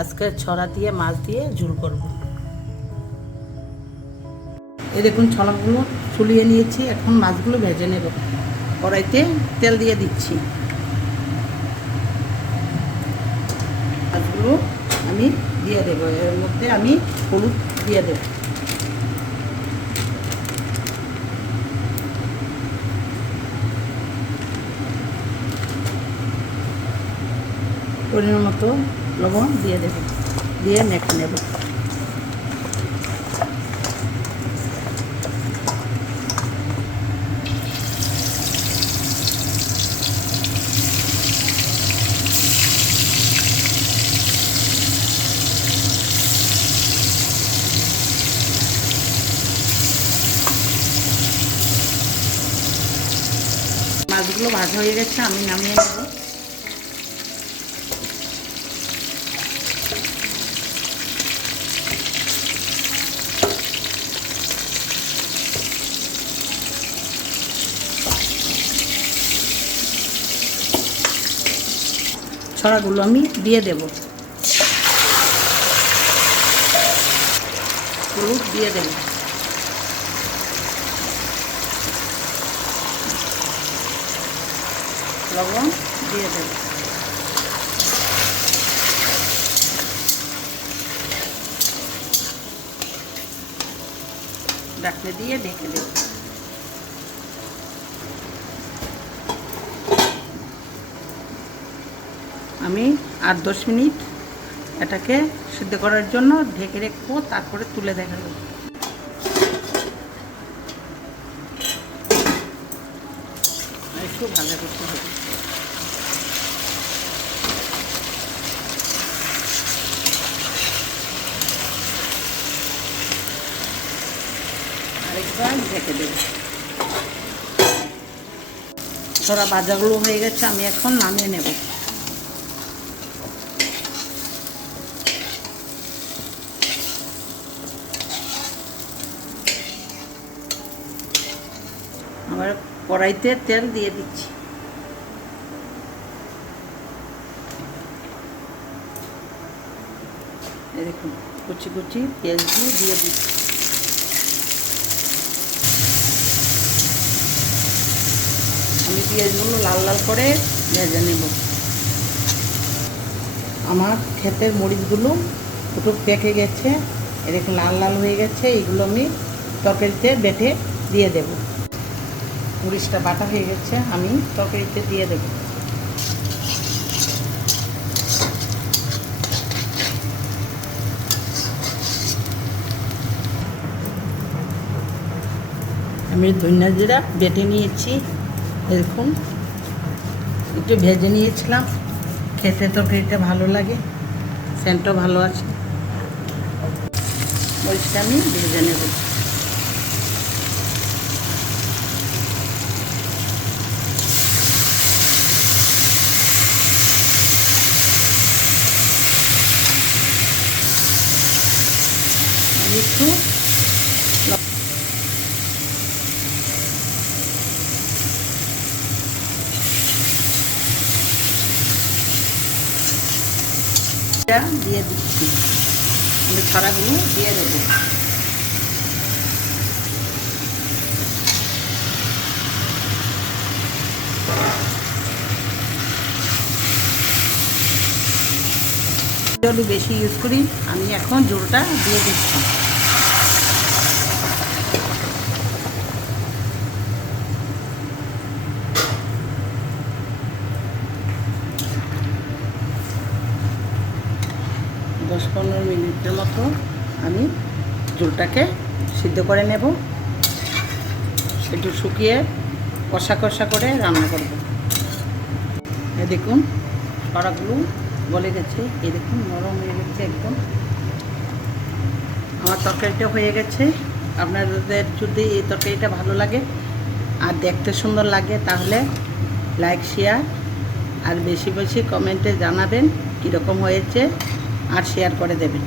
আজকে ছড়া দিয়ে মাছ দিয়ে ঝোল করব। এই দেখুন ছড়াগুলো ছুলিয়ে নিয়েছি, এখন মাছগুলো ভেজে নেব। কড়াইতে তেল দিয়ে দিচ্ছি। মাছগুলো আমি দিয়ে দেবো, এর মধ্যে আমি হলুদ দিয়ে দেব। পরিমাণ মতো লবণ দিয়ে দেব, দিয়ে মেখে নেব। মাছগুলো ভাজা হয়ে গেছে, আমি নামিয়ে নেব। ছড়াগুলো আমি দিয়ে দেব, হলুদ দিয়ে দেব, লবণ দিয়ে দেব। ঢাকনা দিয়ে ঢেকে দেব। আমি 8-10 মিনিট এটাকে সিদ্ধ করার জন্য ঢেকে রাখবো, তারপরে তুলে দেখাবো। একটু ভাজা করতে হবে। আরেকবার ঢেকে দেব। ছড়া ভাজাগুলো হয়ে গেছে, আমি এখন নামিয়ে নেব। আবার কড়াইতে তেল দিয়ে দিচ্ছি। এই দেখুন কুচি কুচি পেঁয়াজ দিয়ে দিচ্ছি। আমি পেঁয়াজগুলো লাল লাল করে ভেজে নেব। আমার ক্ষেতের মরিচগুলো একটু পেকে গেছে, এরকম লাল লাল হয়ে গেছে। এইগুলো আমি তরকারিতে বেটে দিয়ে দেব। মরিচটা বাটা হয়ে গেছে, আমি তরকারিতে দিয়ে দেব। আমি ধনিয়া জিরা বেটে নিয়েছি, এরকম একটু ভেজে নিয়েছিলাম। খেতে তরকারিটা ভালো লাগে, সেন্টও ভালো আছে। মরিচটা আমি ভেজে নেব। আমি একটু দিয়ে দিচ্ছি, আমি ছড়াগুলো দিয়ে দেবো। আলু বেশি ইউজ করি, আমি এখন ঝোলটা দিয়ে দিচ্ছি। দশ 15 মিনিটের মতো আমি ঝোলটাকে সিদ্ধ করে নেব। একটু শুকিয়ে কষা কষা করে রান্না করব। এই দেখুন ছড়াগুলো গলে গেছে, এই দেখুন নরম হয়ে গেছে একদম। আমার তরকারিটা হয়ে গেছে। আপনাদের যদি এই তরকারিটা ভালো লাগে আর দেখতে সুন্দর লাগে, তাহলে লাইক শেয়ার আর বেশি বেশি কমেন্টে জানাবেন কীরকম হয়েছে, আর শেয়ার করে দেবেন।